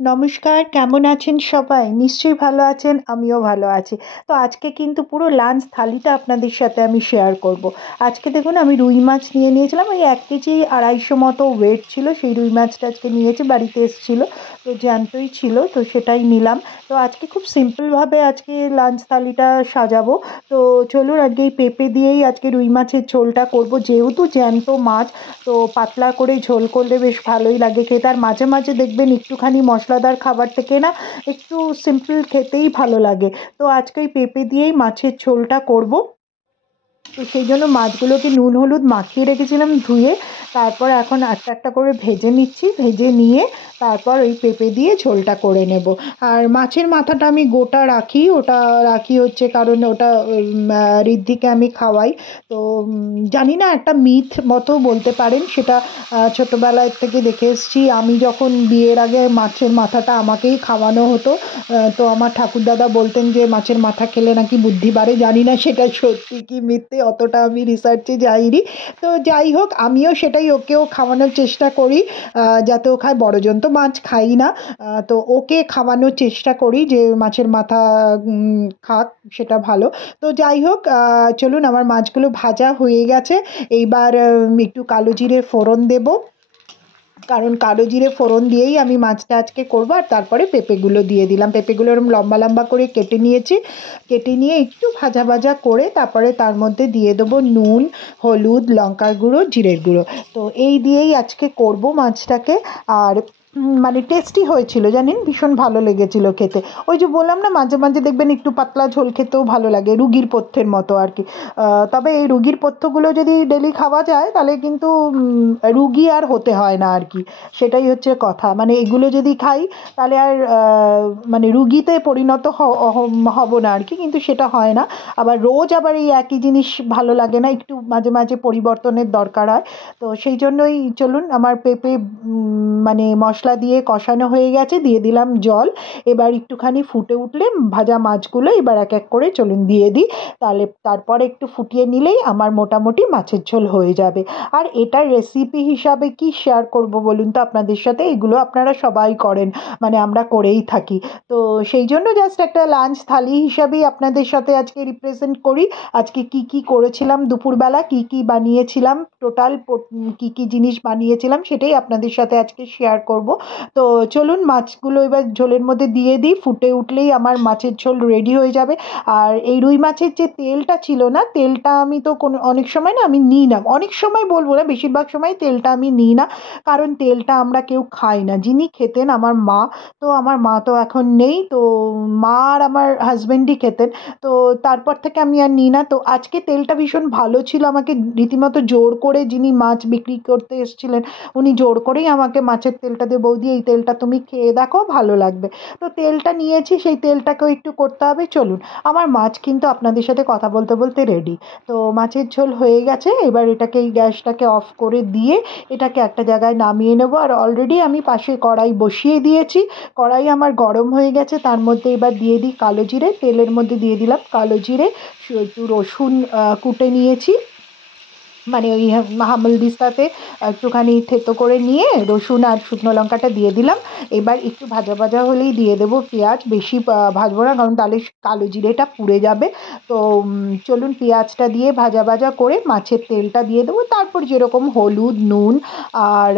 নমস্কার, কেমন আছেন সবাই? নিশ্চয়ই ভালো আছেন, আমিও ভালো আছি। তো আজকে কিন্তু পুরো লাঞ্চ থালিটা আপনাদের সাথে আমি শেয়ার করব। আজকে দেখুন আমি রুই মাছ নিয়ে নিয়েছিলাম, ওই 1 কেজি 250 মতো ওয়েট ছিল, সেই রুই মাছটা আজকে নিয়েছি, বাড়িতে এসেছিলো, তো জ্যান্তই ছিল, তো সেটাই নিলাম। তো আজকে খুব সিম্পলভাবে আজকে লাঞ্চ থালিটা সাজাবো। তো চলুন আজকে এই পেঁপে দিয়েই আজকে রুই মাছের ঝোলটা করব, যেহেতু জ্যান্ত মাছ, তো পাতলা করে ঝোল করলে বেশ ভালোই লাগে খেতে। আর মাঝে মাঝে দেখবেন একটুখানি মশলাদার খাবার থেকে না একটু সিম্পল খেতেই ভালো লাগে। তো আজকে ওই পেঁপে দিয়েই মাছের ঝোলটা করব। তো সেই জন্য মাছগুলোকে নুন হলুদ মাখিয়ে রেখেছিলাম ধুয়ে, তারপর এখন একটা একটা করে ভেজে নিচ্ছি, ভেজে নিয়ে তারপর ওই পেঁপে দিয়ে ঝোলটা করে নেব। আর মাছের মাথাটা আমি গোটা রাখি, ওটা রাখি হচ্ছে কারণ ওটা ঋদ্ধিকে আমি খাওয়াই। তো জানি না, একটা মিথ মতো বলতে পারেন সেটা। ছোটোবেলায় থেকে দেখে এসেছি, আমি যখন বিয়ের আগে মাছের মাথাটা আমাকেই খাওয়ানো হতো। তো আমার ঠাকুরদাদা বলতেন যে মাছের মাথা খেলে নাকি বুদ্ধি বাড়ে। জানি না সেটা সত্যি কি মিথ্যে, অতটা আমি রিসার্চে যাইনি। তো যাই হোক, আমিও সেটাই ওকেও খাওয়ানোর চেষ্টা করি, যাতে ও খায়। বড়জন তো মাছ খাই না, তো ওকে খাওয়ানোর চেষ্টা করি যে মাছের মাথা খাক, সেটা ভালো। তো যাই হোক, চলুন, আমার মাছগুলো ভাজা হয়ে গেছে। এইবার একটু কালো জিরে ফোড়ন দেব, কারণ কালো জিরে ফোড়ন দিয়েই আমি মাছটা আজকে করবো। আর তারপরে পেঁপেগুলো দিয়ে দিলাম, পেঁপেগুলো এরকম লম্বা লম্বা করে কেটে নিয়েছি। কেটে নিয়ে একটু ভাজা ভাজা করে তারপরে তার মধ্যে দিয়ে দেবো নুন, হলুদ, লঙ্কার গুঁড়ো, জিরের গুঁড়ো। তো এই দিয়েই আজকে করব মাছটাকে। আর মানে টেস্টি হয়েছিল জানেন, ভীষণ ভালো লেগেছিল খেতে। ওই যে বললাম না, মাঝে মাঝে দেখবেন একটু পাতলা ঝোল খেতেও ভালো লাগে, রুগীর পথ্যের মতো আর কি। তবে এই রুগীর পথ্যগুলো যদি ডেলি খাওয়া যায় তাহলে কিন্তু রুগী আর হতে হয় না আর কি। সেটাই হচ্ছে কথা, মানে এগুলো যদি খাই তাহলে আর মানে রুগীতে পরিণত হব না আর কি, কিন্তু সেটা হয় না। আবার রোজ আবার এই একই জিনিস ভালো লাগে না, একটু মাঝে মাঝে পরিবর্তনের দরকার হয়। তো সেই জন্যই চলুন, আমার পেঁপে মানে মশলা দিয়ে কষানো হয়ে গেছে, দিয়ে দিলাম জল। এবার একটুখানি ফুটে উঠলে ভাজা মাছগুলো এবার এক এক করে চলুন দিয়ে দিই। তাহলে তারপরে একটু ফুটিয়ে নিলেই আমার মোটামুটি মাছের ঝোল হয়ে যাবে। আর এটার রেসিপি হিসাবে কি শেয়ার করব বলুন তো আপনাদের সাথে? এগুলো আপনারা সবাই করেন, মানে আমরা করেই থাকি। তো সেই জন্য জাস্ট একটা লাঞ্চ থালি হিসাবেই আপনাদের সাথে আজকে রিপ্রেজেন্ট করি। আজকে কি কি করেছিলাম, দুপুরবেলা কি কি বানিয়েছিলাম, টোটাল কি কি জিনিস বানিয়েছিলাম সেটাই আপনাদের সাথে আজকে শেয়ার করব। তো চলুন মাছগুলো এবার ঝোলের মধ্যে দিয়ে দিই, ফুটে উঠলেই আমার মাছের ঝোল রেডি হয়ে যাবে। আর এই রুই মাছের যে তেলটা ছিল না, তেলটা আমি তো কোনো অনেক সময় না আমি নিই না, অনেক সময় বলবো না, বেশিরভাগ সময় তেলটা আমি নিই না। কারণ তেলটা আমরা কেউ খাই না, যিনি খেতেন আমার মা। তো আমার মা তো এখন নেই, তো মা আর আমার হাজবেন্ডই খেতেন। তো তারপর থেকে আমি আর নিই না। তো আজকে তেলটা ভীষণ ভালো ছিল, আমাকে রীতিমতো জোর করে যিনি মাছ বিক্রি করতে এসেছিলেন উনি জোর করেই আমাকে মাছের তেলটা দিয়ে, বৌদি এই তেলটা তুমি খেয়ে দেখো, ভালো লাগবে। তো তেলটা নিয়েছি, সেই তেলটাকেও একটু করতে হবে। চলুন, আমার মাছ কিন্তু আপনাদের সাথে কথা বলতে বলতে রেডি। তো মাছের ঝোল হয়ে গেছে, এবার এটাকে, এই গ্যাসটাকে অফ করে দিয়ে এটাকে একটা জায়গায় নামিয়ে নেব। আর অলরেডি আমি পাশে কড়াই বসিয়ে দিয়েছি, কড়াই আমার গরম হয়ে গেছে। তার মধ্যে এবার দিয়ে দিই কালো জিরে, তেলের মধ্যে দিয়ে দিলাম কালো জিরে, একটু রসুন কুটে নিয়েছি, মানে ওই হামালদিস্তাতে একটুখানি থেতো করে নিয়ে রসুন আর শুকনো লঙ্কাটা দিয়ে দিলাম। এবার একটু ভাজা ভাজা হলেই দিয়ে দেবো পেঁয়াজ, বেশি ভাজবো না কারণ তাহলে কালো জিরেটা পুড়ে যাবে। তো চলুন পেঁয়াজটা দিয়ে ভাজা ভাজা করে মাছের তেলটা দিয়ে দেবো, তারপর যেরকম হলুদ, নুন আর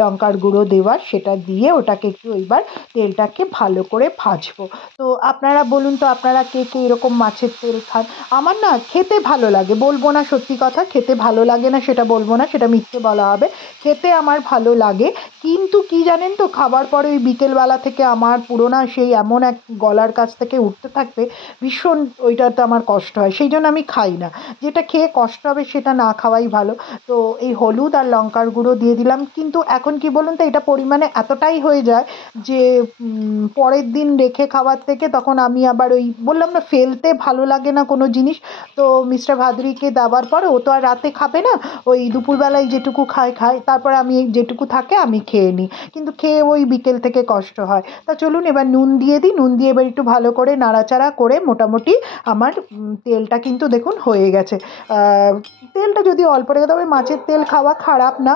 লঙ্কার গুঁড়ো দেওয়ার সেটা দিয়ে ওটাকে একটু এবার তেলটাকে ভালো করে ভাজবো। তো আপনারা বলুন তো, আপনারা কে কে এরকম মাছের তেল খান? আমার না খেতে ভালো লাগে, বলবো না সত্যি কথা, খেতে ভালো লাগে না সেটা বলবো না, সেটা মিথ্যে বলা হবে। খেতে আমার ভালো লাগে, কিন্তু কি জানেন তো, খাবার পরে ওই বিকেলবেলা থেকে আমার পুরো না সেই এমন এক গলার কাছ থেকে উঠতে থাকবে, ভীষণ ওইটাতে আমার কষ্ট হয়, সেই জন্য আমি খাই না। যেটা খেয়ে কষ্ট হবে সেটা না খাওয়াই ভালো। তো এই হলুদ আর লঙ্কার গুঁড়ো দিয়ে দিলাম, কিন্তু এখন কি বলুন তো, এটা পরিমাণে এতটাই হয়ে যায় যে পরের দিন রেখে খাওয়ার থেকে তখন আমি আবার ওই বললাম না, ফেলতে ভালো লাগে না কোনো জিনিস। তো মিস্টার ভাদুরীকে দেওয়ার পরে ও তো আর রাতে খাবে না, ওই দুপুরবেলায় যেটুকু খায়, তারপরে আমি যেটুকু থাকে আমি খেয়ে নিই, কিন্তু খেয়ে ওই বিকেল থেকে কষ্ট হয়। তা চলুন এবার নুন দিয়ে দিই, নুন দিয়ে এবার একটু ভালো করে নাড়াচাড়া করে মোটামুটি আমার তেলটা কিন্তু দেখুন হয়ে গেছে। তেলটা যদি অল্প রেখে, তবে মাছের তেল খাওয়া খারাপ না,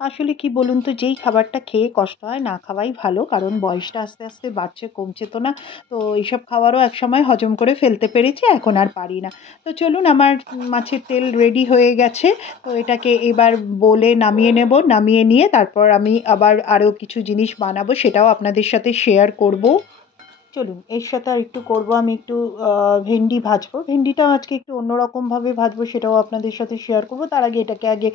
আসলে কি বলুন তো, যেই খাবারটা খেয়ে কষ্ট হয় না খাওয়াই ভালো। কারণ বয়সটা আস্তে, আস্তে বাড়ছে, কমছে তো না। তো এইসব খাবারও একসময় হজম করে ফেলতে পেরেছি, এখন আর পারি না। তো চলুন, আমার মাছের তেল রেডি হয়ে গেছে। তো এটাকে এবার বলে নামিয়ে নেব। নামিয়ে নিয়ে তারপর আমি আবার আরও কিছু জিনিস বানাবো, সেটাও আপনাদের সাথে শেয়ার করব। চলুন, এর সাথে আরেকটু করব, আমি একটু ভেন্ডি ভাজবো। ভেন্ডিটাও আজকে একটু অন্যরকমভাবে ভাজবো, সেটাও আপনাদের সাথে শেয়ার করব। তার আগে এটাকে আগে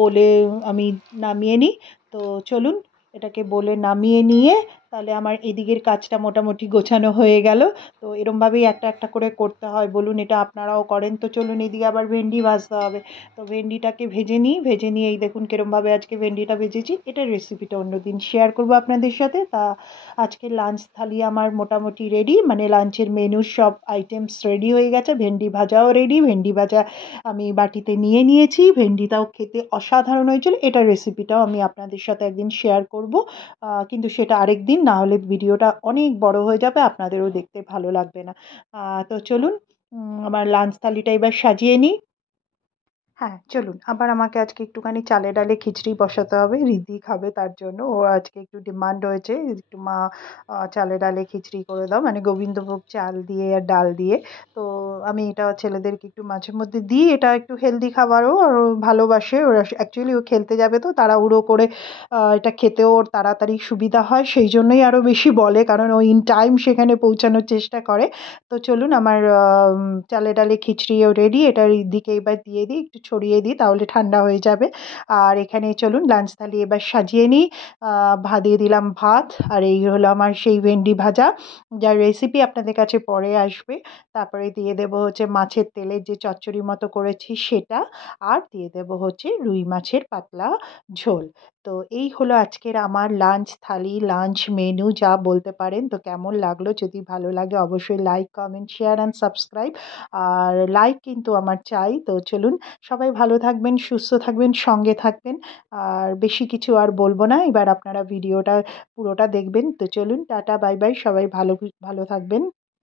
বলে আমি নামিয়ে নিই। তো চলুন, এটাকে বলে নামিয়ে নিয়ে তাহলে আমার এদিকের কাজটা মোটামুটি গোছানো হয়ে গেল। তো এরমভাবেই একটা একটা করে করতে হয় বলুন, এটা আপনারাও করেন। তো চলুন, এদিকে আবার ভেন্ডি ভাজতে হবে। তো ভেন্ডিটাকে ভেজে নিই, ভেজে নিয়ে এই দেখুন কিরমভাবে আজকে ভেন্ডিটা ভেজেছি। এটার রেসিপিটা অন্যদিন শেয়ার করব আপনাদের সাথে। তা আজকের লাঞ্চ থালি আমার মোটামুটি রেডি, মানে লাঞ্চের মেনুর সব আইটেমস রেডি হয়ে গেছে। ভেন্ডি ভাজাও রেডি, ভেন্ডি ভাজা আমি বাটিতে নিয়ে নিয়েছি। ভেন্ডিটাও খেতে অসাধারণ হয়েছিল। এটার রেসিপিটাও আমি আপনাদের সাথে একদিন শেয়ার করব, কিন্তু সেটা আরেক দিন, না হলে ভিডিওটা অনেক বড় হয়ে যাবে, আপনাদেরও দেখতে ভালো লাগবে না। তো চলুন, আমার লাঞ্চ থালিটা এবার সাজিয়ে নিই। হ্যাঁ, চলুন। আবার আমাকে আজকে একটুখানি চালে ডালে খিচড়ি বসাতে হবে। রিদ্ধি খাবে তার জন্য। ওর আজকে একটু ডিমান্ড হয়েছে, একটু মা চালে ডালে খিচড়ি করে দাও। মানে গোবিন্দভোগ চাল দিয়ে আর ডাল দিয়ে। তো আমি এটা ছেলেদেরকে একটু মাঝে মধ্যে দিই। এটা একটু হেলদি খাবারও, আর ও ভালোবাসে। ওরা অ্যাকচুয়ালি ও খেলতে যাবে তো তাড়াহুড়ো করে এটা খেতেও ওর তাড়াতাড়ি সুবিধা হয়। সেই জন্যই আরো বেশি বলে, কারণ ও ইন টাইম সেখানে পৌঁছানোর চেষ্টা করে। তো চলুন, আমার চালে ডালে খিচড়িও রেডি। এটা ঋদ্ধিকে এবার দিয়ে দিই, একটু ছড়িয়ে দিই, তাহলে ঠান্ডা হয়ে যাবে। আর এখানে চলুন লাঞ্চ থালি এবার সাজিয়ে নিই। দিয়ে দিলাম ভাত, আর এই হলো আমার সেই ভেন্ডি ভাজা, যার রেসিপি আপনাদের কাছে পরে আসবে। তারপরে দিয়ে দেবো হচ্ছে মাছের তেলের যে চচ্চড়ি মতো করেছি সেটা, আর দিয়ে দেবো হচ্ছে রুই মাছের পাতলা ঝোল। তো এই হলো আজকের আমার লাঞ্চ থালি, লাঞ্চ মেনু যা বলতে পারেন। তো কেমন লাগলো? যদি ভালো লাগে অবশ্যই like, comment, share and subscribe. আর লাইক কিন্তু আমার চাই। তো চলুন, সবাই ভালো থাকবেন, সুস্থ থাকবেন, সঙ্গে থাকবেন। আর বেশি কিছু আর বলব না। এবার আপনারা ভিডিওটা পুরোটা দেখবেন। তো চলুন, টাটা, বাই বাই। সবাই ভালো ভালো থাকবেন।